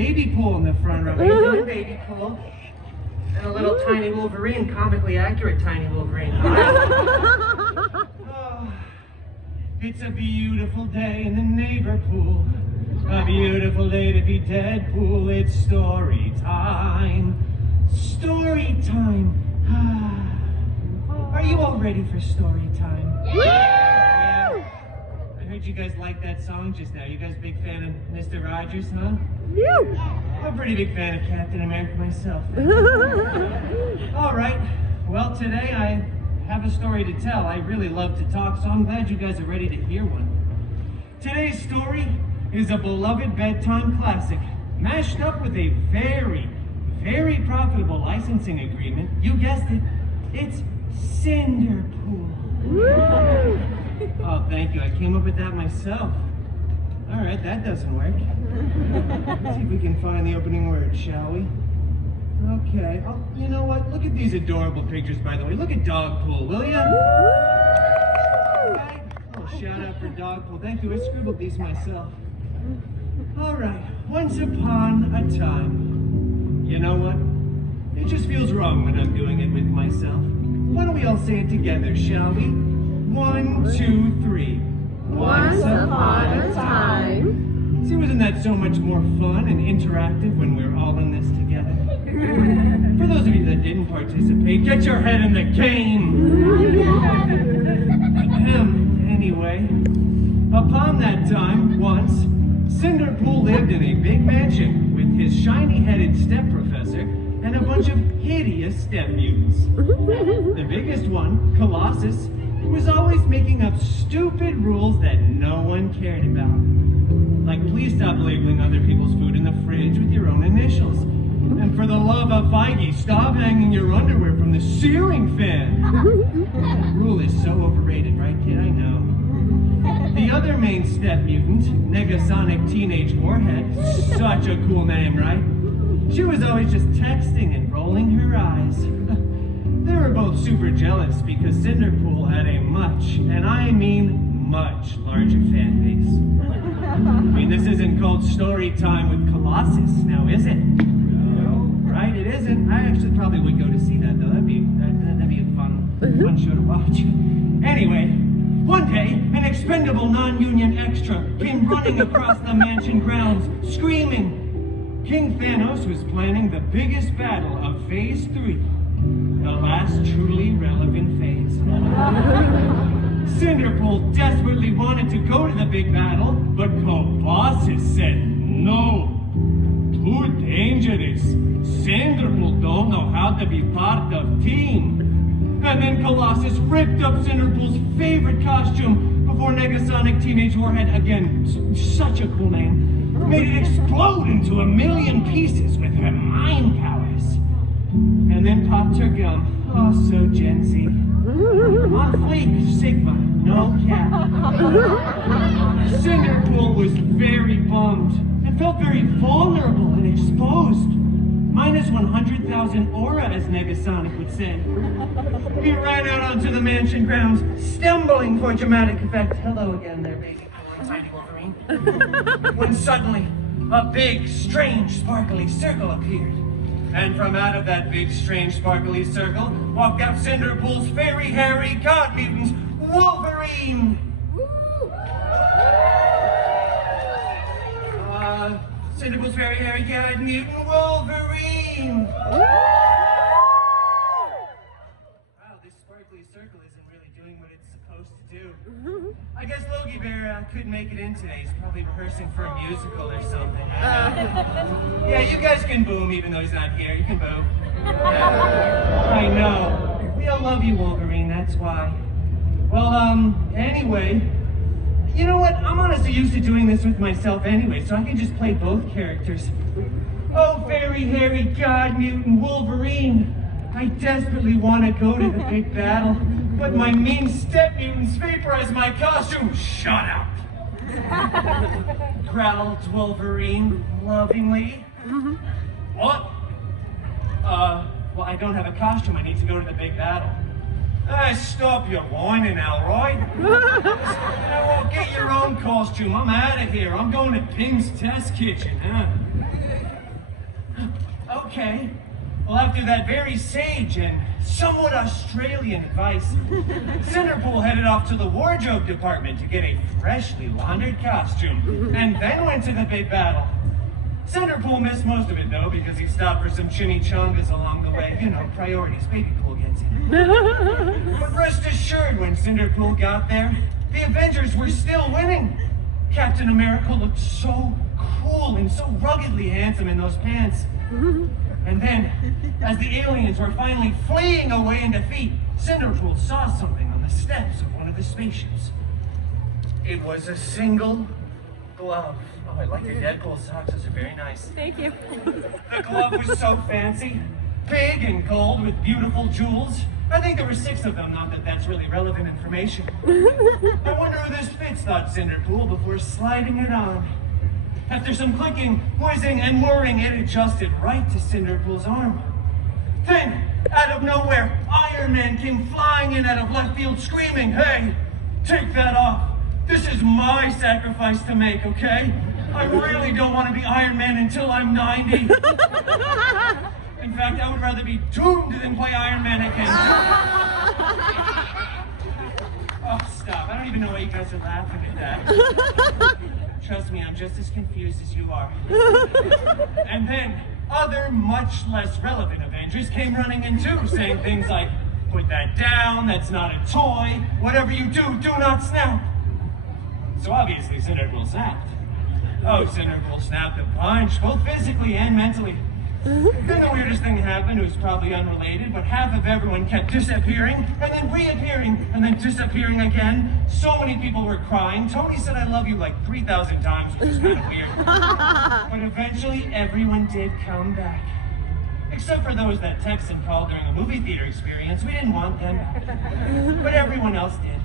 baby pool in the front row. How you doing, baby pool? And a little tiny Wolverine, comically accurate tiny Wolverine. Oh, it's a beautiful day in the neighbor pool. A beautiful day to be Deadpool. It's story time. Story time. Are you all ready for story time? Yeah! I heard you guys like that song just now. You guys a big fan of Mr. Rogers, huh? Yeah! I'm a pretty big fan of Captain America myself. All right. Well, today I have a story to tell. I really love to talk, so I'm glad you guys are ready to hear one. Today's story is a beloved bedtime classic, mashed up with a very, very profitable licensing agreement. You guessed it. It's Cinder-Pool. Oh, thank you. I came up with that myself. All right, that doesn't work. Let's see if we can find the opening word, shall we? Okay. Oh, you know what? Look at these adorable pictures, by the way. Look at Dog Pool, will ya? Right. Oh, shout out for Dog Pool. Thank you. I scribbled these myself. All right. Once upon a time. You know what? It just feels wrong when I'm doing it with myself. Why don't we all say it together, shall we? 1, 2, 3. Once upon a time. See, wasn't that so much more fun and interactive when we're all in this together? For those of you that didn't participate, get your head in the game! Anyway, upon that time, once, Cinder-Pool lived in a big mansion with his shiny-headed step-professor and a bunch of hideous step-mutants. The biggest one, Colossus, was always making up stupid rules that no one cared about. Like, please stop labeling other people's food in the fridge with your own initials. And for the love of Feige, stop hanging your underwear from the ceiling fan. That rule is so overrated, right, kid? I know. The other main step mutant, Negasonic Teenage Warhead, such a cool name, right? She was always just texting and rolling her eyes. They were both super jealous because Cinder-Pool had a much, and I mean much, larger fan base. I mean, this isn't called story time with Colossus, now is it? No. Right, it isn't. I actually probably would go to see that, though. That'd be a fun show to watch. Anyway, one day, an expendable non-union extra came running across the mansion grounds, screaming. King Thanos was planning the biggest battle of Phase 3, the last truly relevant phase. Cinder-Pool desperately wanted to go to the big battle, but Colossus said no. Too dangerous. Cinder-Pool don't know how to be part of team. And then Colossus ripped up Cinder-Pool's favorite costume before Negasonic Teenage Warhead, again, such a cool name, made it explode into a million pieces with her mind powers. And then popped her gum. Oh, so Gen Z. On fleek, Sigma, no cap. Cinder-Pool was very bummed and felt very vulnerable and exposed. Minus 100,000 aura, as Negasonic would say. He ran out onto the mansion grounds, stumbling for dramatic effect. Hello again there, baby. Tiny Wolverine. When suddenly, a big, strange, sparkly circle appeared. And from out of that big, strange, sparkly circle walked out Cinder-Pool's very hairy god mutant, Wolverine! Cinder-Pool's very hairy god mutant, Wolverine! Wow, this sparkly circle isn't really doing what it's supposed to do. I guess Logie Bear couldn't make it in today. He's probably rehearsing for a musical or something. Yeah, you guys can boo him even though he's not here. You can boo. I know. We all love you, Wolverine, that's why. Well, anyway, you know what? I'm honestly used to doing this with myself anyway, so I can just play both characters. Oh, very hairy god mutant Wolverine. I desperately want to go to the big battle, but my mean step mutants vaporize my costume. Shut up! Growled Wolverine lovingly. What? Well, I don't have a costume. I need to go to the big battle. Stop your whining, Alroy. Well, get your own costume. I'm out of here. I'm going to Pim's Test Kitchen, huh? Okay. Well, after that very sage and somewhat Australian advice, Cinder-Pool headed off to the wardrobe department to get a freshly laundered costume, and then went to the big battle. Cinder-Pool missed most of it, though, because he stopped for some chimichangas along the way. You know, priorities, baby pool gets it. But rest assured, when Cinder-Pool got there, the Avengers were still winning. Captain America looked so cool and so ruggedly handsome in those pants. And then, as the aliens were finally fleeing away in defeat, Cinder-Pool saw something on the steps of one of the spaceships. It was a single glove. Oh, I like your Deadpool socks. Those are very nice. Thank you. The glove was so fancy, big and gold with beautiful jewels. I think there were 6 of them, not that that's really relevant information. I wonder who this fits, thought Cinder-Pool before sliding it on. After some clicking, whizzing, and whirring, it adjusted right to Cinder-Pool's arm. Then, out of nowhere, Iron Man came flying in out of left field screaming, "Hey, take that off. This is my sacrifice to make, okay? I really don't want to be Iron Man until I'm 90. In fact, I would rather be doomed than play Iron Man again." Oh, stop. I don't even know why you guys are laughing at that. Trust me, I'm just as confused as you are. And then, other much less relevant Avengers came running in too, saying things like, "Put that down, that's not a toy. Whatever you do, do not snap." So obviously, Cinder-Pool snapped. Oh, Cinder-Pool snapped a bunch, both physically and mentally. Then the weirdest thing happened. It was probably unrelated, but half of everyone kept disappearing, and then reappearing, and then disappearing again. So many people were crying. Tony said "I love you" like 3,000 times, which is kind of weird. But eventually, everyone did come back. Except for those that texted and called during the movie theater experience. We didn't want them. But everyone else did.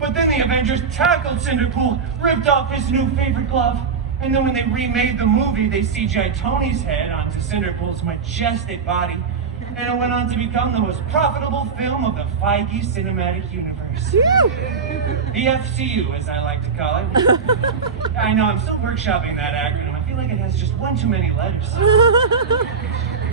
But then the Avengers tackled Cinder-Pool, ripped off his new favorite glove, and then when they remade the movie, they CGI'd Tony's head onto Cinder-Pool's majestic body, and it went on to become the most profitable film of the Feige Cinematic Universe. The FCU, as I like to call it. I know, I'm still workshopping that acronym. I feel like it has just one too many letters.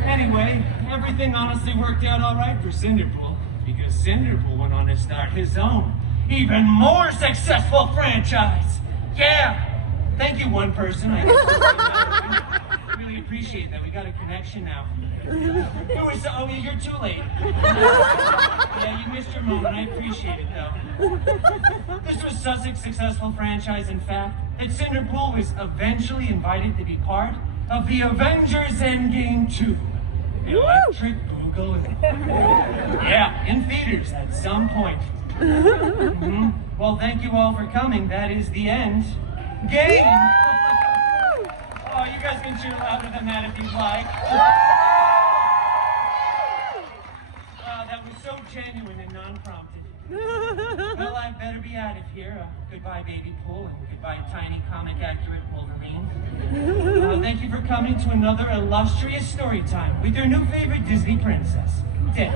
Anyway, everything honestly worked out all right for Cinder-Pool, because Cinder-Pool went on to start his own, even more successful franchise. Yeah! Thank you, one person. I really appreciate that. We got a connection now. Oh, you're too late. Yeah, you missed your moment. I appreciate it, though. This was such a successful franchise, in fact, that Cinder-Pool was eventually invited to be part of the Avengers Endgame 2. Electric Boogaloo. Yeah, in theaters at some point. Well, thank you all for coming. That is the end. Game! Oh, you guys can cheer louder than that if you'd like. That was so genuine and non-prompted. Well, I better be out of here. Goodbye, Baby Pool, and goodbye, tiny comic-accurate Wolverine. Thank you for coming to another illustrious story time with your new favorite Disney princess, Dick.